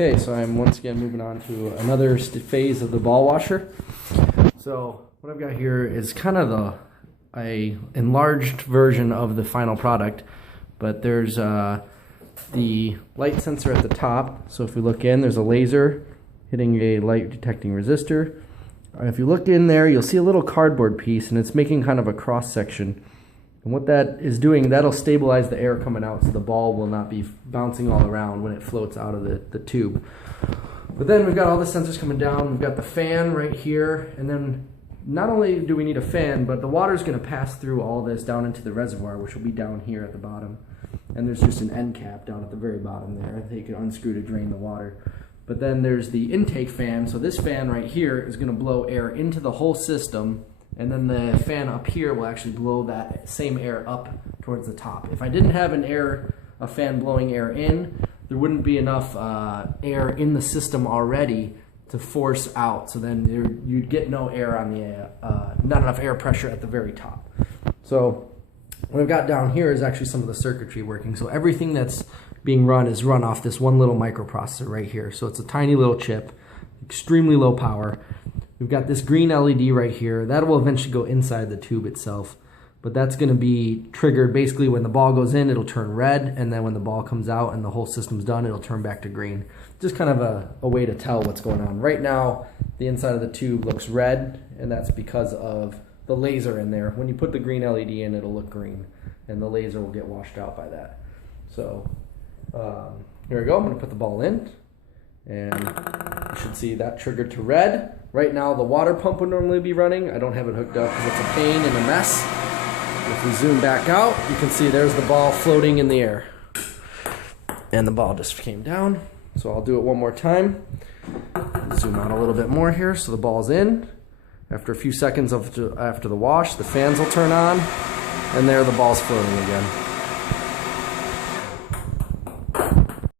Okay, so I'm once again moving on to another phase of the ball washer. So what I've got here is kind of a enlarged version of the final product, but there's the light sensor at the top. So if we look in, there's a laser hitting a light detecting resistor. If you look in there, you'll see a little cardboard piece, and it's making kind of a cross section. And what that is doing, that'll stabilize the air coming out so the ball will not be bouncing all around when it floats out of the tube. But then we've got all the sensors coming down. We've got the fan right here, and then not only do we need a fan, but the water is going to pass through all this down into the reservoir, which will be down here at the bottom. And there's just an end cap down at the very bottom there that you can unscrew to drain the water. But then there's the intake fan. So this fan right here is going to blow air into the whole system, and then the fan up here will actually blow that same air up towards the top. If I didn't have a fan blowing air in, there wouldn't be enough air in the system already to force out. So then you'd get no air on the, not enough air pressure at the very top. So what I've got down here is actually some of the circuitry working. So everything that's being run is run off this one little microprocessor right here. So it's a tiny little chip, extremely low power. We've got this green LED right here. That will eventually go inside the tube itself. But that's going to be triggered basically when the ball goes in, it'll turn red. And then when the ball comes out and the whole system's done, it'll turn back to green. Just kind of a way to tell what's going on. Right now, the inside of the tube looks red, and that's because of the laser in there. When you put the green LED in, it'll look green. And the laser will get washed out by that. So here we go. I'm going to put the ball in. And you should see that triggered to red. Right now the water pump would normally be running. I don't have it hooked up because it's a pain and a mess. If we zoom back out, you can see there's the ball floating in the air. And the ball just came down. So I'll do it one more time. Zoom out a little bit more here so the ball's in. After a few seconds after the wash, the fans will turn on. And there the ball's floating again.